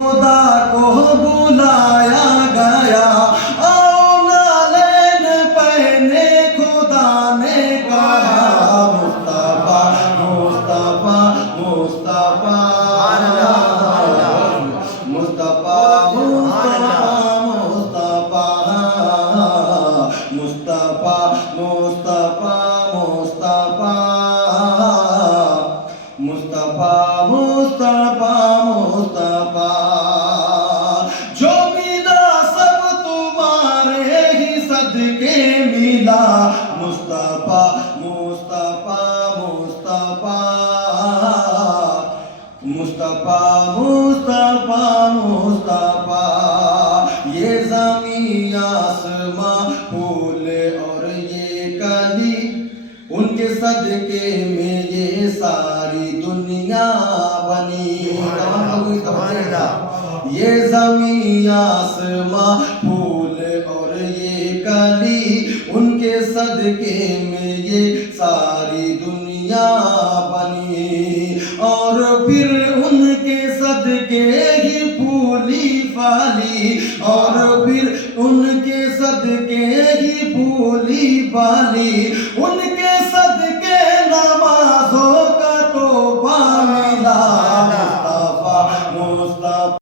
खुदा को बुलाया गया, आओ नालेन पहने खुदा ने कहा, मुस्तफा मुस्तफा मुस्तफा मुस्तफा मुस्तफा मुस्तफा मुस्तफा मुस्तफा मुस्तफा मुस्तफा मुस्तफा जो मिला सब तुम्हारे ही सदके मिला, मुस्तफा मुस्तफा मुस्तफा मुस्तफा मुस्तफा मुस्तफा ये ज़मीं आसमां फूल और ये कली, उनके सदके में ये सारी दुनिया बनी। ये ज़मीं आसमां फूल और ये कली, उनके सदके में ये सारी दुनिया बनी। और फिर उनके सदके ही फूली फाली, और फिर उनके सदके ही फूली फाली।